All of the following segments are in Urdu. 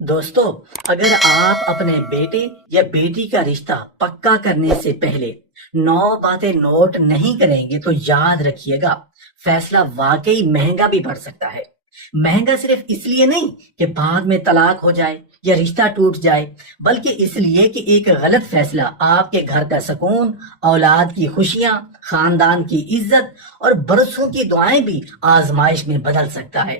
دوستو، اگر آپ اپنے بیٹے یا بیٹی کا رشتہ پکا کرنے سے پہلے 9 باتیں نوٹ نہیں کریں گے تو یاد رکھیے گا، فیصلہ واقعی مہنگا بھی پڑ سکتا ہے۔ مہنگا صرف اس لیے نہیں کہ بعد میں طلاق ہو جائے یا رشتہ ٹوٹ جائے، بلکہ اس لیے کہ ایک غلط فیصلہ آپ کے گھر کا سکون، اولاد کی خوشیاں، خاندان کی عزت اور برسوں کی دعائیں بھی آزمائش میں بدل سکتا ہے۔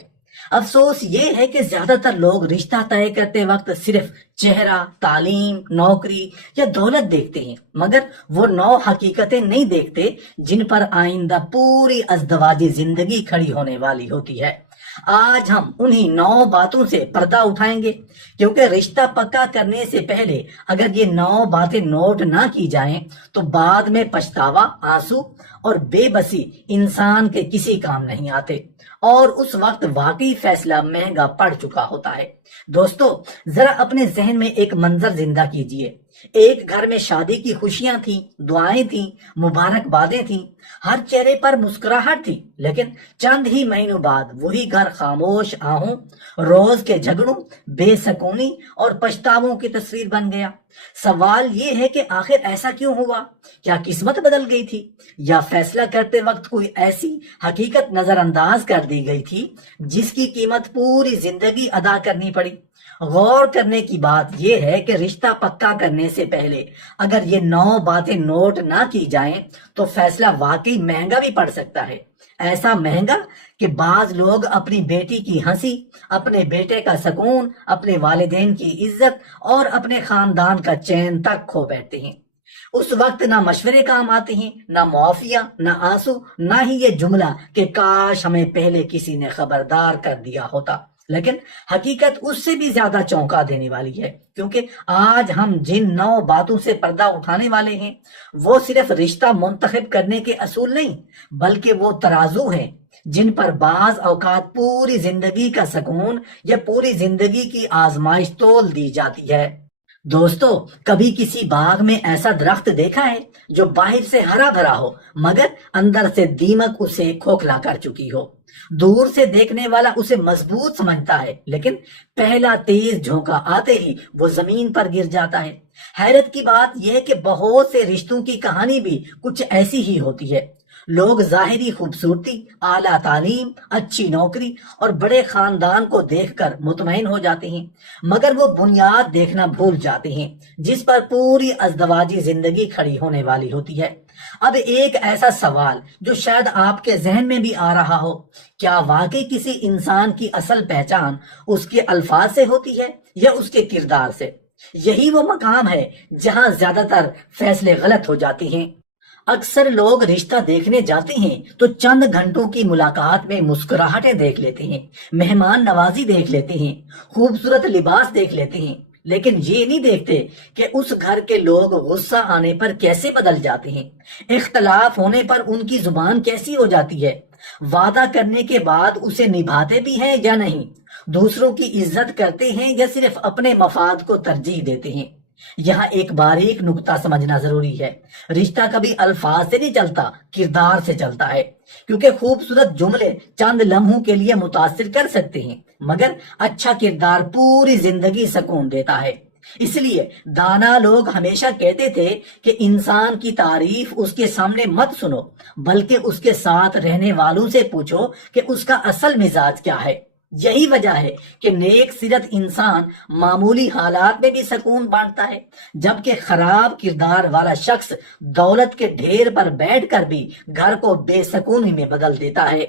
افسوس یہ ہے کہ زیادہ تر لوگ رشتہ طے کرتے وقت صرف چہرہ، تعلیم، نوکری یا دولت دیکھتے ہیں، مگر وہ 9 حقیقتیں نہیں دیکھتے جن پر آئندہ پوری ازدواجی زندگی کھڑی ہونے والی ہوتی ہے۔ آج ہم انہی 9 باتوں سے پردہ اٹھائیں گے، کیونکہ رشتہ پکا کرنے سے پہلے اگر یہ 9 باتیں نوٹ نہ کی جائیں تو بعد میں پچھتاوا، آنسو اور بے بسی انسان کے کسی کام نہیں آتے، اور اس وقت واقعی فیصلہ مہنگا پڑ چکا ہوتا ہے۔ دوستو، ذرا اپنے ذہن میں ایک منظر زندہ کیجئے۔ ایک گھر میں شادی کی خوشیاں تھیں، دعائیں تھیں، مبارکبادیں تھیں، ہر چہرے پر مسکراہٹ تھی، لیکن چند ہی مہینوں بعد وہی گھر خاموش آہوں، روز کے جھگڑوں، بے سکونی اور پچھتاووں کی تصویر بن گیا۔ سوال یہ ہے کہ آخر ایسا کیوں ہوا؟ کیا قسمت بدل گئی تھی، یا فیصلہ کرتے وقت کوئی ایسی حقیقت نظر انداز کر دی گئی تھی جس کی قیمت پوری زندگی ادا کرنی پڑی؟ غور کرنے کی بات یہ ہے کہ رشتہ پکا کرنے سے پہلے اگر یہ 9 باتیں نوٹ نہ کی جائیں تو فیصلہ واقعی مہنگا بھی پڑ سکتا ہے۔ ایسا مہنگا کہ بعض لوگ اپنی بیٹی کی ہنسی، اپنے بیٹے کا سکون، اپنے والدین کی عزت اور اپنے خاندان کا چین تک کھو بیٹھتے ہیں۔ اس وقت نہ مشورے کام آتے ہیں، نہ معافیہ، نہ آنسو، نہ ہی یہ جملہ کہ کاش ہمیں پہلے کسی نے خبردار کر دیا ہوتا۔ لیکن حقیقت اس سے بھی زیادہ چونکا دینے والی ہے، کیونکہ آج ہم جن 9 باتوں سے پردہ اٹھانے والے ہیں وہ صرف رشتہ منتخب کرنے کے اصول نہیں، بلکہ وہ ترازو ہیں جن پر بعض اوقات پوری زندگی کا سکون یا پوری زندگی کی آزمائش تول دی جاتی ہے۔ دوستو، کبھی کسی باغ میں ایسا درخت دیکھا ہے جو باہر سے ہرا بھرا ہو مگر اندر سے دیمک اسے کھوکھلا کر چکی ہو؟ دور سے دیکھنے والا اسے مضبوط سمجھتا ہے، لیکن پہلا تیز جھونکا آتے ہی وہ زمین پر گر جاتا ہے۔ حیرت کی بات یہ ہے کہ بہت سے رشتوں کی کہانی بھی کچھ ایسی ہی ہوتی ہے۔ لوگ ظاہری خوبصورتی، اعلیٰ تعلیم، اچھی نوکری اور بڑے خاندان کو دیکھ کر مطمئن ہو جاتے ہیں، مگر وہ بنیاد دیکھنا بھول جاتے ہیں جس پر پوری ازدواجی زندگی کھڑی ہونے والی ہوتی ہے۔ اب ایک ایسا سوال جو شاید آپ کے ذہن میں بھی آ رہا ہو، کیا واقعی کسی انسان کی اصل پہچان اس کے الفاظ سے ہوتی ہے یا اس کے کردار سے؟ یہی وہ مقام ہے جہاں زیادہ تر فیصلے غلط ہو جاتے ہیں۔ اکثر لوگ رشتہ دیکھنے جاتے ہیں تو چند گھنٹوں کی ملاقات میں مسکراہٹیں دیکھ لیتے ہیں، مہمان نوازی دیکھ لیتے ہیں، خوبصورت لباس دیکھ لیتے ہیں، لیکن یہ نہیں دیکھتے کہ اس گھر کے لوگ غصہ آنے پر کیسے بدل جاتے ہیں، اختلاف ہونے پر ان کی زبان کیسی ہو جاتی ہے، وعدہ کرنے کے بعد اسے نبھاتے بھی ہیں یا نہیں، دوسروں کی عزت کرتے ہیں یا صرف اپنے مفاد کو ترجیح دیتے ہیں۔ یہاں ایک باریک نکتہ سمجھنا ضروری ہے، رشتہ کبھی الفاظ سے نہیں چلتا، کردار سے چلتا ہے، کیونکہ خوبصورت جملے چند لمحوں کے لیے متاثر کر سکتے ہیں، مگر اچھا کردار پوری زندگی سکون دیتا ہے۔ اس لیے دانا لوگ ہمیشہ کہتے تھے کہ انسان کی تعریف اس کے سامنے مت سنو، بلکہ اس کے ساتھ رہنے والوں سے پوچھو کہ اس کا اصل مزاج کیا ہے۔ یہی وجہ ہے کہ نیک سیرت انسان معمولی حالات میں بھی سکون بانٹتا ہے، جبکہ خراب کردار والا شخص دولت کے ڈھیر پر بیٹھ کر بھی گھر کو بے سکونی میں بدل دیتا ہے۔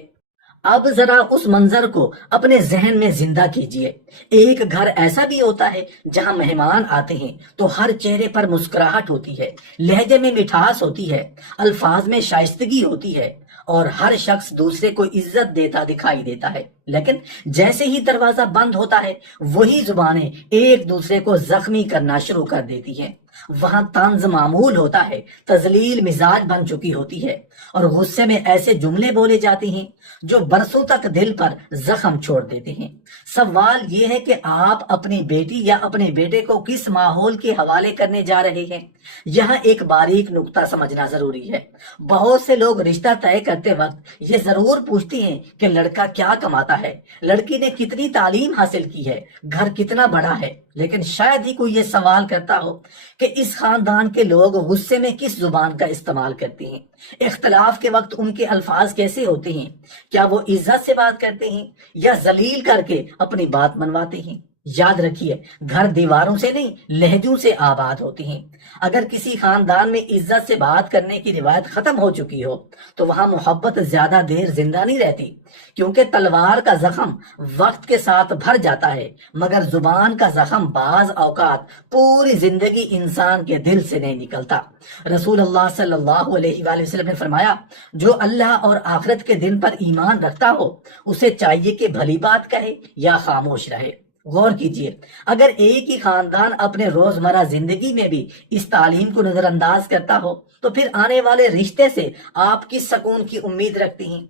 اب ذرا اس منظر کو اپنے ذہن میں زندہ کیجئے۔ ایک گھر ایسا بھی ہوتا ہے جہاں مہمان آتے ہیں تو ہر چہرے پر مسکراہٹ ہوتی ہے، لہجے میں مٹھاس ہوتی ہے، الفاظ میں شائستگی ہوتی ہے، اور ہر شخص دوسرے کو عزت دیتا دکھائی دیتا ہے، لیکن جیسے ہی دروازہ بند ہوتا ہے وہی زبانیں ایک دوسرے کو زخمی کرنا شروع کر دیتی ہیں۔ وہاں طنز معمول ہوتا ہے، تذلیل مزاج بن چکی ہوتی ہے، اور غصے میں ایسے جملے بولے جاتے ہیں جو برسوں تک دل پر زخم چھوڑ دیتے ہیں۔ سوال یہ ہے کہ آپ اپنی بیٹی یا اپنے بیٹے کو کس ماحول کے حوالے کرنے جا رہے ہیں؟ یہاں ایک باریک نقطہ سمجھنا ضروری ہے۔ بہت سے لوگ رشتہ طے کرتے وقت یہ ضرور پوچھتے ہیں کہ لڑکا کیا کماتا ہے، لڑکی نے کتنی تعلیم حاصل کی ہے، گھر کتنا بڑا ہے، لیکن شاید ہی کوئی یہ سوال کرتا ہو کہ اس خاندان کے لوگ غصے میں کس زبان کا استعمال کرتے ہیں، اختلاف کے وقت ان کے الفاظ کیسے ہوتے ہیں، کیا وہ عزت سے بات کرتے ہیں یا ذلیل کر کے اپنی بات منواتے ہیں؟ یاد رکھیے، گھر دیواروں سے نہیں لہجوں سے آباد ہوتی ہیں۔ اگر کسی خاندان میں عزت سے بات کرنے کی روایت ختم ہو چکی ہو تو وہاں محبت زیادہ دیر زندہ نہیں رہتی، کیونکہ تلوار کا زخم وقت کے ساتھ بھر جاتا ہے، مگر زبان کا زخم بعض اوقات پوری زندگی انسان کے دل سے نہیں نکلتا۔ رسول اللہ صلی اللہ علیہ وآلہ وسلم نے فرمایا، جو اللہ اور آخرت کے دن پر ایمان رکھتا ہو اسے چاہیے کہ بھلی بات کہے یا خاموش رہے۔ غور کیجئے، اگر ایک ہی خاندان اپنے روزمرہ زندگی میں بھی اس تعلیم کو نظر انداز کرتا ہو تو پھر آنے والے رشتے سے آپ کس سکون کی امید رکھتی ہیں؟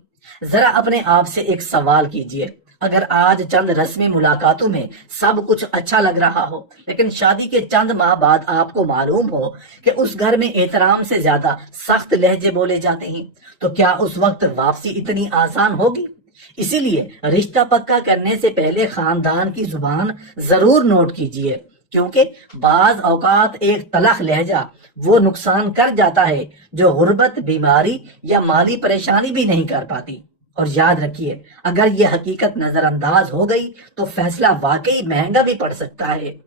ذرا اپنے آپ سے ایک سوال کیجئے، اگر آج چند رسمی ملاقاتوں میں سب کچھ اچھا لگ رہا ہو، لیکن شادی کے چند ماہ بعد آپ کو معلوم ہو کہ اس گھر میں احترام سے زیادہ سخت لہجے بولے جاتے ہیں، تو کیا اس وقت واپسی اتنی آسان ہوگی؟ اسی لیے رشتہ پکا کرنے سے پہلے خاندان کی زبان ضرور نوٹ کیجئے، کیونکہ بعض اوقات ایک تلخ لہجہ وہ نقصان کر جاتا ہے جو غربت، بیماری یا مالی پریشانی بھی نہیں کر پاتی۔ اور یاد رکھیے، اگر یہ حقیقت نظر انداز ہو گئی تو فیصلہ واقعی مہنگا بھی پڑ سکتا ہے۔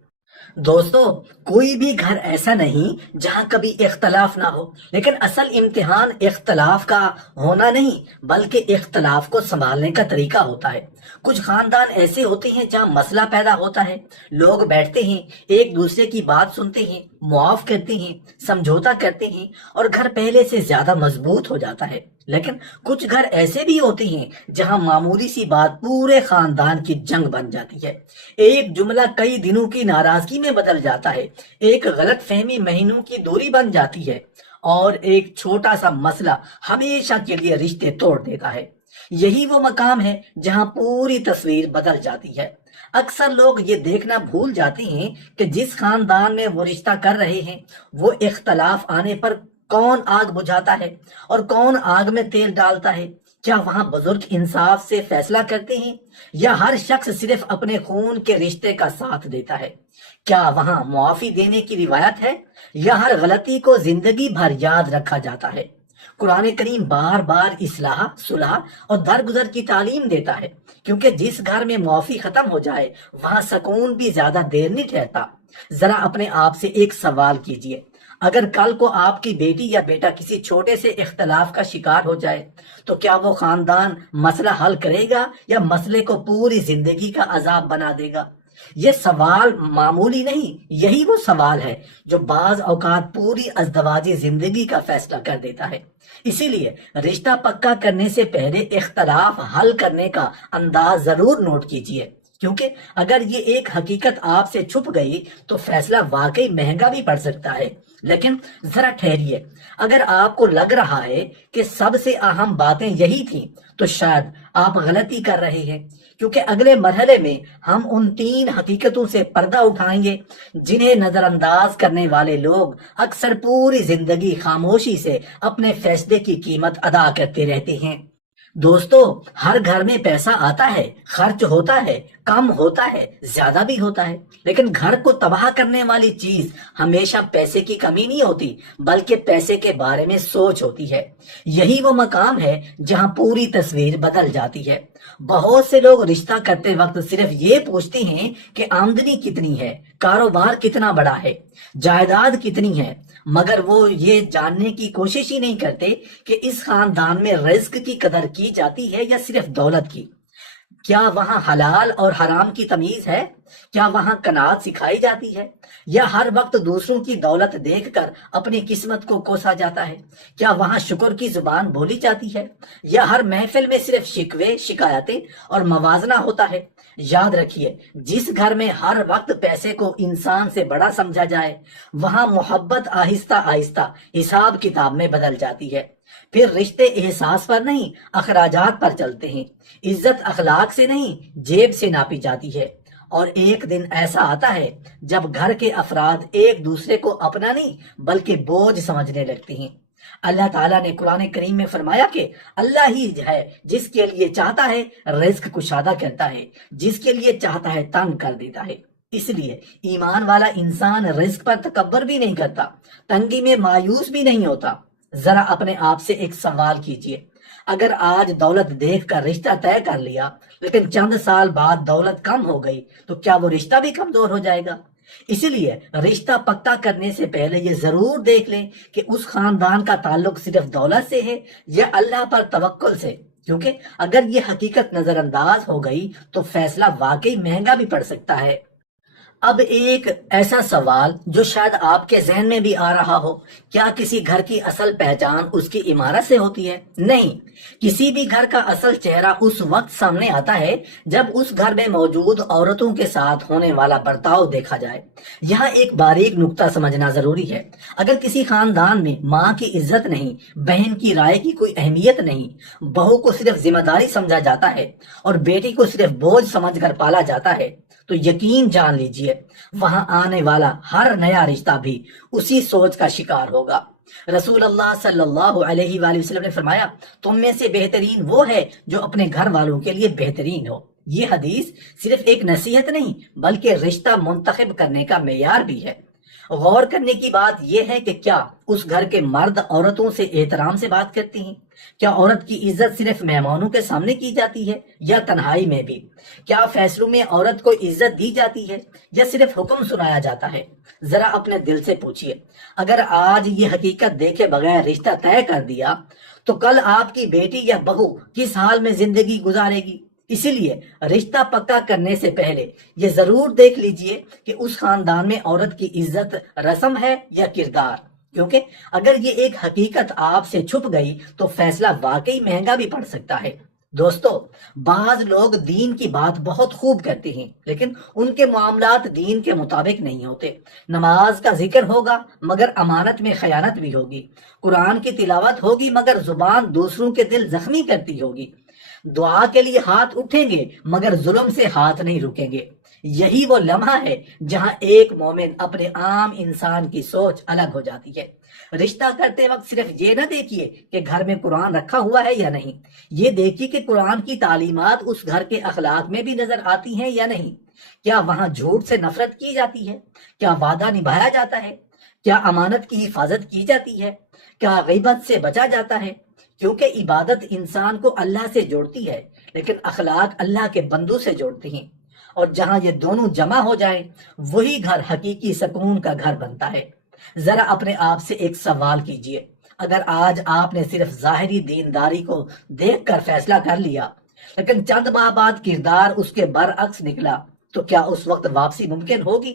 دوستو، کوئی بھی گھر ایسا نہیں جہاں کبھی اختلاف نہ ہو، لیکن اصل امتحان اختلاف کا ہونا نہیں بلکہ اختلاف کو سنبھالنے کا طریقہ ہوتا ہے۔ کچھ خاندان ایسے ہوتے ہیں جہاں مسئلہ پیدا ہوتا ہے، لوگ بیٹھتے ہیں، ایک دوسرے کی بات سنتے ہیں، معاف کرتے ہیں، سمجھوتا کرتے ہیں، اور گھر پہلے سے زیادہ مضبوط ہو جاتا ہے۔ لیکن کچھ گھر ایسے بھی ہوتے ہیں جہاں معمولی سی بات پورے خاندان کی جنگ بن جاتی ہے، ایک جملہ کئی دنوں کی ناراضگی میں بدل جاتا ہے، ایک غلط فہمی مہینوں کی دوری بن جاتی ہے، اور ایک چھوٹا سا مسئلہ ہمیشہ کے لیے رشتے توڑ دیتا ہے۔ یہی وہ مقام ہے جہاں پوری تصویر بدل جاتی ہے۔ اکثر لوگ یہ دیکھنا بھول جاتے ہیں کہ جس خاندان میں وہ رشتہ کر رہے ہیں وہ اختلاف آنے پر کون آگ بجھاتا ہے اور کون آگ میں تیل ڈالتا ہے۔ کیا وہاں بزرگ انصاف سے فیصلہ کرتے ہیں یا ہر شخص صرف اپنے خون کے رشتے کا ساتھ دیتا ہے؟ کیا وہاں معافی دینے کی روایت ہے یا ہر غلطی کو زندگی بھر یاد رکھا جاتا ہے؟ قرآن کریم بار بار اصلاح، صلح اور درگزر کی تعلیم دیتا ہے، کیونکہ جس گھر میں معافی ختم ہو جائے وہاں سکون بھی زیادہ دیر نہیں ٹھہرتا۔ ذرا اپنے آپ سے ایک سوال کیجئے، اگر کل کو آپ کی بیٹی یا بیٹا کسی چھوٹے سے اختلاف کا شکار ہو جائے تو کیا وہ خاندان مسئلہ حل کرے گا یا مسئلے کو پوری زندگی کا عذاب بنا دے گا؟ یہ سوال معمولی نہیں، یہی وہ سوال ہے جو بعض اوقات پوری ازدواجی زندگی کا فیصلہ کر دیتا ہے۔ اسی لیے رشتہ پکا کرنے سے پہلے اختلاف حل کرنے کا انداز ضرور نوٹ کیجئے، کیونکہ اگر یہ ایک حقیقت آپ سے چھپ گئی تو فیصلہ واقعی مہنگا بھی پڑ سکتا ہے۔ لیکن ذرا ٹھہریے، اگر آپ کو لگ رہا ہے کہ سب سے اہم باتیں یہی تھیں تو شاید آپ غلطی کر رہے ہیں، کیونکہ اگلے مرحلے میں ہم ان 3 حقیقتوں سے پردہ اٹھائیں گے جنہیں نظر انداز کرنے والے لوگ اکثر پوری زندگی خاموشی سے اپنے فیصلے کی قیمت ادا کرتے رہتے ہیں۔ دوستو، ہر گھر میں پیسہ آتا ہے، خرچ ہوتا ہے، کم ہوتا ہے، زیادہ بھی ہوتا ہے، لیکن گھر کو تباہ کرنے والی چیز ہمیشہ پیسے کی کمی نہیں ہوتی بلکہ پیسے کے بارے میں سوچ ہوتی ہے۔ یہی وہ مقام ہے جہاں پوری تصویر بدل جاتی ہے۔ بہت سے لوگ رشتہ کرتے وقت صرف یہ پوچھتے ہیں کہ آمدنی کتنی ہے، کاروبار کتنا بڑا ہے، جائیداد کتنی ہے، مگر وہ یہ جاننے کی کوشش ہی نہیں کرتے کہ اس خاندان میں رزق کی قدر کی جاتی ہے یا صرف دولت کی۔ کیا وہاں حلال اور حرام کی تمیز ہے؟ کیا وہاں قناعت سکھائی جاتی ہے؟ یا ہر وقت دوسروں کی دولت دیکھ کر اپنی قسمت کو کوسا جاتا ہے؟ کیا وہاں شکر کی زبان بولی جاتی ہے؟ یا ہر محفل میں صرف شکوے، شکایتیں اور موازنہ ہوتا ہے؟ یاد رکھیے، جس گھر میں ہر وقت پیسے کو انسان سے بڑا سمجھا جائے، وہاں محبت آہستہ آہستہ حساب کتاب میں بدل جاتی ہے۔ پھر رشتے احساس پر نہیں، اخراجات پر چلتے ہیں۔ عزت اخلاق سے نہیں، جیب سے ناپی جاتی ہے۔ اور ایک دن ایسا آتا ہے جب گھر کے افراد ایک دوسرے کو اپنا نہیں بلکہ بوجھ سمجھنے لگتے ہیں۔ اللہ تعالیٰ نے قرآن کریم میں فرمایا کہ اللہ ہی ہے جس کے لیے چاہتا ہے رزق کشادہ کرتا ہے، جس کے لیے چاہتا ہے تنگ کر دیتا ہے۔ اس لیے ایمان والا انسان رزق پر تکبر بھی نہیں کرتا، تنگی میں مایوس بھی نہیں ہوتا۔ ذرا اپنے آپ سے ایک سوال کیجئے، اگر آج دولت دیکھ کر رشتہ طے کر لیا لیکن چند سال بعد دولت کم ہو گئی تو کیا وہ رشتہ بھی کمزور ہو جائے گا؟ اسی لیے رشتہ پکا کرنے سے پہلے یہ ضرور دیکھ لیں کہ اس خاندان کا تعلق صرف دولت سے ہے یا اللہ پر توکل سے، کیونکہ اگر یہ حقیقت نظر انداز ہو گئی تو فیصلہ واقعی مہنگا بھی پڑ سکتا ہے۔ اب ایک ایسا سوال جو شاید آپ کے ذہن میں بھی آ رہا ہو، کیا کسی گھر کی اصل پہچان اس کی عمارت سے ہوتی ہے؟ نہیں، کسی بھی گھر کا اصل چہرہ اس وقت سامنے آتا ہے جب اس گھر میں موجود عورتوں کے ساتھ ہونے والا برتاؤ دیکھا جائے۔ یہاں ایک باریک نکتہ سمجھنا ضروری ہے۔ اگر کسی خاندان میں ماں کی عزت نہیں، بہن کی رائے کی کوئی اہمیت نہیں، بہو کو صرف ذمہ داری سمجھا جاتا ہے اور بیٹی کو صرف بوجھ سمجھ کر پالا جاتا ہے، تو یقین جان لیجئے وہاں آنے والا ہر نیا رشتہ بھی اسی سوچ کا شکار ہوگا۔ رسول اللہ صلی اللہ علیہ وآلہ وسلم نے فرمایا، تم میں سے بہترین وہ ہے جو اپنے گھر والوں کے لیے بہترین ہو۔ یہ حدیث صرف ایک نصیحت نہیں بلکہ رشتہ منتخب کرنے کا معیار بھی ہے۔ غور کرنے کی بات یہ ہے کہ کیا اس گھر کے مرد عورتوں سے احترام سے بات کرتی ہیں؟ کیا عورت کی عزت صرف مہمانوں کے سامنے کی جاتی ہے یا تنہائی میں بھی؟ کیا فیصلوں میں عورت کو عزت دی جاتی ہے یا صرف حکم سنایا جاتا ہے؟ ذرا اپنے دل سے پوچھئے، اگر آج یہ حقیقت دیکھے بغیر رشتہ طے کر دیا تو کل آپ کی بیٹی یا بہو کس حال میں زندگی گزارے گی؟ اسی لیے رشتہ پکا کرنے سے پہلے یہ ضرور دیکھ لیجئے کہ اس خاندان میں عورت کی عزت رسم ہے یا کردار، کیونکہ اگر یہ ایک حقیقت آپ سے چھپ گئی تو فیصلہ واقعی مہنگا بھی پڑ سکتا ہے۔ دوستو، بعض لوگ دین کی بات بہت خوب کرتے ہیں لیکن ان کے معاملات دین کے مطابق نہیں ہوتے۔ نماز کا ذکر ہوگا مگر امانت میں خیانت بھی ہوگی، قرآن کی تلاوت ہوگی مگر زبان دوسروں کے دل زخمی کرتی ہوگی، دعا کے لیے ہاتھ اٹھیں گے مگر ظلم سے ہاتھ نہیں رکیں گے۔ یہی وہ لمحہ ہے جہاں ایک مومن اپنے عام انسان کی سوچ الگ ہو جاتی ہے۔ رشتہ کرتے وقت صرف یہ نہ دیکھیے کہ گھر میں قرآن رکھا ہوا ہے یا نہیں، یہ دیکھیے کہ قرآن کی تعلیمات اس گھر کے اخلاق میں بھی نظر آتی ہیں یا نہیں۔ کیا وہاں جھوٹ سے نفرت کی جاتی ہے؟ کیا وعدہ نبھایا جاتا ہے؟ کیا امانت کی حفاظت کی جاتی ہے؟ کیا غیبت سے بچا جاتا ہے؟ کیونکہ عبادت انسان کو اللہ سے جوڑتی ہے لیکن اخلاق اللہ کے بندوں سے جوڑتی ہیں، اور جہاں یہ دونوں جمع ہو جائیں وہی گھر حقیقی سکون کا گھر بنتا ہے۔ ذرا اپنے آپ سے ایک سوال کیجئے، اگر آج آپ نے صرف ظاہری دینداری کو دیکھ کر فیصلہ کر لیا لیکن چند ماہ بعد کردار اس کے برعکس نکلا تو کیا اس وقت واپسی ممکن ہوگی؟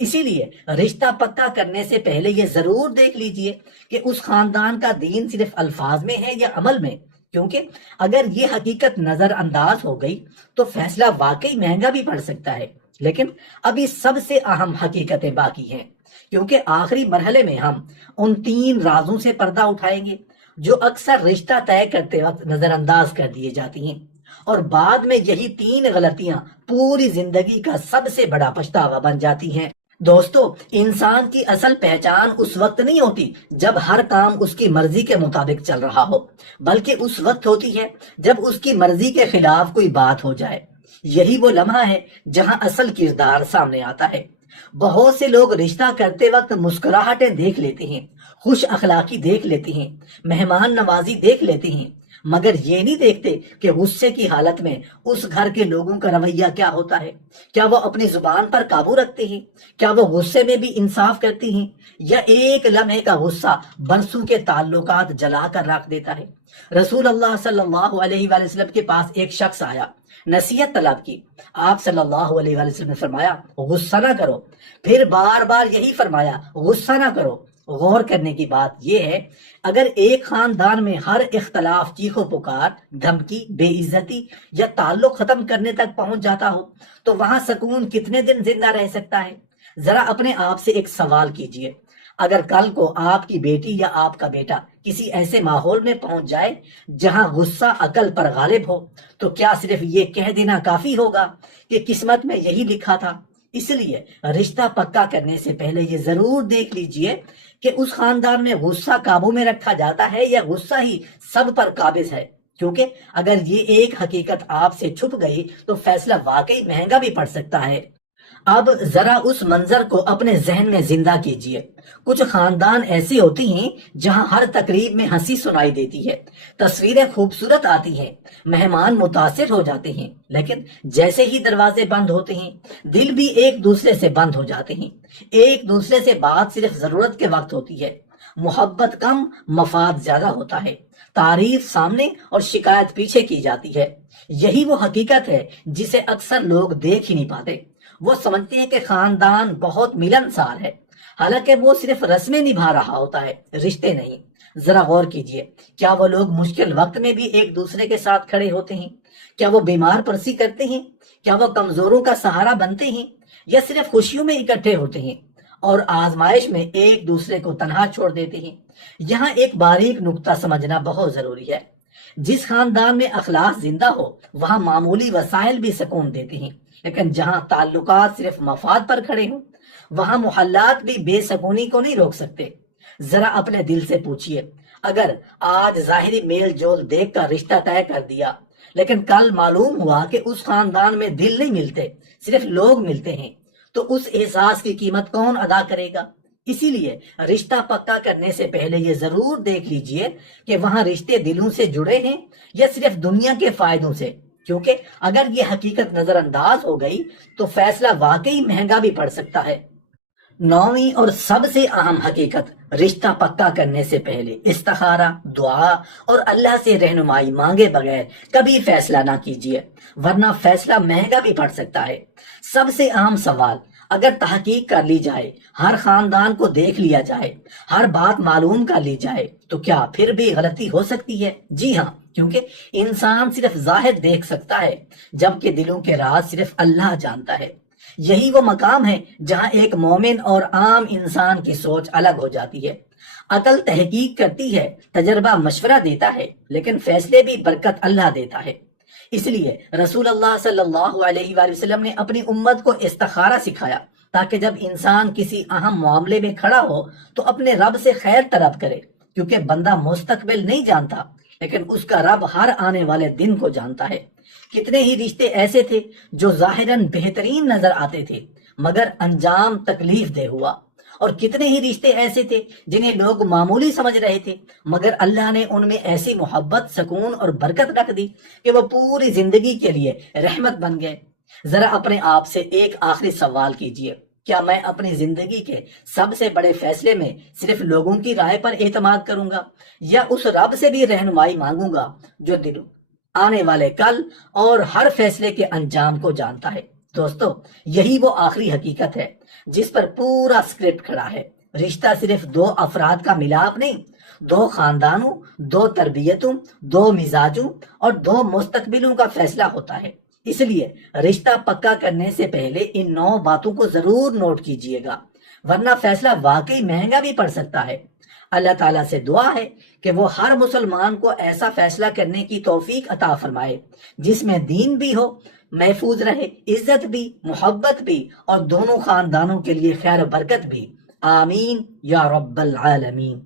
اسی لیے رشتہ پکا کرنے سے پہلے یہ ضرور دیکھ لیجئے کہ اس خاندان کا دین صرف الفاظ میں ہے یا عمل میں، کیونکہ اگر یہ حقیقت نظر انداز ہو گئی تو فیصلہ واقعی مہنگا بھی پڑ سکتا ہے۔ لیکن ابھی سب سے اہم حقیقتیں باقی ہیں، کیونکہ آخری مرحلے میں ہم ان 3 رازوں سے پردہ اٹھائیں گے جو اکثر رشتہ طے کرتے وقت نظر انداز کر دیے جاتی ہیں، اور بعد میں یہی 3 غلطیاں پوری زندگی کا سب سے بڑا پچھتاوا بن جاتی ہیں۔ دوستو، انسان کی اصل پہچان اس وقت نہیں ہوتی جب ہر کام اس کی مرضی کے مطابق چل رہا ہو، بلکہ اس وقت ہوتی ہے جب اس کی مرضی کے خلاف کوئی بات ہو جائے۔ یہی وہ لمحہ ہے جہاں اصل کردار سامنے آتا ہے۔ بہت سے لوگ رشتہ کرتے وقت مسکراہٹیں دیکھ لیتے ہیں، خوش اخلاقی دیکھ لیتے ہیں، مہمان نوازی دیکھ لیتے ہیں، مگر یہ نہیں دیکھتے کہ غصے کی حالت میں اس گھر کے لوگوں کا رویہ کیا ہوتا ہے۔ کیا وہ اپنی زبان پر قابو رکھتے ہیں؟ کیا وہ غصے میں بھی انصاف کرتے ہیں؟ یا ایک لمحے کا غصہ برسوں کے تعلقات جلا کر رکھ دیتا ہے؟ رسول اللہ صلی اللہ علیہ وآلہ وسلم کے پاس ایک شخص آیا نصیحت طلب کی۔ آپ صلی اللہ علیہ وآلہ وسلم نے فرمایا غصہ نہ کرو، پھر بار بار یہی فرمایا غصہ نہ کرو۔ غور کرنے کی بات یہ ہے، اگر ایک خاندان میں ہر اختلاف چیخو پکار، دھمکی، بے عزتی یا تعلق ختم کرنے تک پہنچ جاتا ہو تو وہاں سکون کتنے دن زندہ رہ سکتا ہے؟ ذرا اپنے آپ سے ایک سوال کیجئے، اگر کل کو آپ کی بیٹی یا آپ کا بیٹا کسی ایسے ماحول میں پہنچ جائے جہاں غصہ عقل پر غالب ہو تو کیا صرف یہ کہہ دینا کافی ہوگا کہ قسمت میں یہی لکھا تھا؟ اس لیے رشتہ پکا کرنے سے پہلے یہ ضرور دیکھ لیجئے کہ اس خاندان میں غصہ قابو میں رکھا جاتا ہے یا غصہ ہی سب پر قابض ہے، کیونکہ اگر یہ ایک حقیقت آپ سے چھپ گئی تو فیصلہ واقعی مہنگا بھی پڑ سکتا ہے۔ اب ذرا اس منظر کو اپنے ذہن میں زندہ کیجئے۔ کچھ خاندان ایسے ہوتے ہیں جہاں ہر تقریب میں ہنسی سنائی دیتی ہے، تصویریں خوبصورت آتی ہیں، مہمان متاثر ہو جاتے ہیں، لیکن جیسے ہی دروازے بند ہوتے ہیں دل بھی ایک دوسرے سے بند ہو جاتے ہیں۔ ایک دوسرے سے بات صرف ضرورت کے وقت ہوتی ہے، محبت کم، مفاد زیادہ ہوتا ہے، تعریف سامنے اور شکایت پیچھے کی جاتی ہے۔ یہی وہ حقیقت ہے جسے اکثر لوگ دیکھ ہی نہیں پاتے۔ وہ سمجھتے ہیں کہ خاندان بہت ملنسار ہے، حالانکہ وہ صرف رسمیں نبھا رہا ہوتا ہے، رشتے نہیں۔ ذرا غور کیجئے، کیا وہ لوگ مشکل وقت میں بھی ایک دوسرے کے ساتھ کھڑے ہوتے ہیں؟ کیا وہ بیمار پرسی کرتے ہیں؟ کیا وہ کمزوروں کا سہارا بنتے ہیں؟ یا صرف خوشیوں میں اکٹھے ہوتے ہیں اور آزمائش میں ایک دوسرے کو تنہا چھوڑ دیتے ہیں؟ یہاں ایک باریک نکتہ سمجھنا بہت ضروری ہے۔ جس خاندان میں اخلاق زندہ ہو وہاں معمولی وسائل بھی سکون دیتے ہیں، لیکن جہاں تعلقات صرف مفاد پر کھڑے ہوں وہاں محلات بھی بے سکونی کو نہیں روک سکتے۔ ذرا اپنے دل سے پوچھئے، اگر آج ظاہری میل جول دیکھ کر رشتہ طے کر دیا لیکن کل معلوم ہوا کہ اس خاندان میں دل نہیں ملتے، صرف لوگ ملتے ہیں، تو اس احساس کی قیمت کون ادا کرے گا؟ اسی لیے رشتہ پکا کرنے سے پہلے یہ ضرور دیکھ لیجئے کہ وہاں رشتے دلوں سے جڑے ہیں یا صرف دنیا کے فائدوں سے، کیونکہ اگر یہ حقیقت نظر انداز ہو گئی تو فیصلہ واقعی مہنگا بھی پڑ سکتا ہے۔ نویں اور سب سے اہم حقیقت، رشتہ پکا کرنے سے پہلے استخارہ، دعا اور اللہ سے رہنمائی مانگے بغیر کبھی فیصلہ نہ کیجیے، ورنہ فیصلہ مہنگا بھی پڑ سکتا ہے۔ سب سے اہم سوال، اگر تحقیق کر لی جائے، ہر خاندان کو دیکھ لیا جائے، ہر بات معلوم کر لی جائے تو کیا پھر بھی غلطی ہو سکتی ہے؟ جی ہاں، کیونکہ انسان صرف ظاہر دیکھ سکتا ہے جبکہ دلوں کے راز صرف اللہ جانتا ہے۔ یہی وہ مقام ہے جہاں ایک مومن اور عام انسان کی سوچ الگ ہو جاتی ہے۔ عقل تحقیق کرتی ہے، تجربہ مشورہ دیتا ہے، لیکن فیصلے بھی برکت اللہ دیتا ہے۔ اس لیے رسول اللہ صلی اللہ علیہ وآلہ وسلم نے اپنی امت کو استخارہ سکھایا تاکہ جب انسان کسی اہم معاملے میں کھڑا ہو تو اپنے رب سے خیر طلب کرے، کیونکہ بندہ مستقبل نہیں جانتا لیکن اس کا رب ہر آنے والے دن کو جانتا ہے۔ کتنے ہی رشتے ایسے تھے جو ظاہراً بہترین نظر آتے تھے مگر انجام تکلیف دہ ہوا، اور کتنے ہی رشتے ایسے تھے جنہیں لوگ معمولی سمجھ رہے تھے مگر اللہ نے ان میں ایسی محبت، سکون اور برکت رکھ دی کہ وہ پوری زندگی کے لیے رحمت بن گئے۔ ذرا اپنے آپ سے ایک آخری سوال کیجئے، کیا میں اپنی زندگی کے سب سے بڑے فیصلے میں صرف لوگوں کی رائے پر اعتماد کروں گا یا اس رب سے بھی رہنمائی مانگوں گا جو دل، آنے والے کل اور ہر فیصلے کے انجام کو جانتا ہے؟ دوستو، یہی وہ آخری حقیقت ہے جس پر پورا اسکرپٹ کھڑا ہے۔ رشتہ صرف دو افراد کا ملاپ نہیں، دو خاندانوں، دو تربیتوں، دو مزاجوں اور دو مستقبلوں کا فیصلہ ہوتا ہے۔ اس لیے رشتہ پکا کرنے سے پہلے ان 9 باتوں کو ضرور نوٹ کیجئے گا، ورنہ فیصلہ واقعی مہنگا بھی پڑ سکتا ہے۔ اللہ تعالیٰ سے دعا ہے کہ وہ ہر مسلمان کو ایسا فیصلہ کرنے کی توفیق عطا فرمائے جس میں دین بھی ہو، محفوظ رہے، عزت بھی، محبت بھی اور دونوں خاندانوں کے لیے خیر و برکت بھی۔ آمین یا رب العالمین۔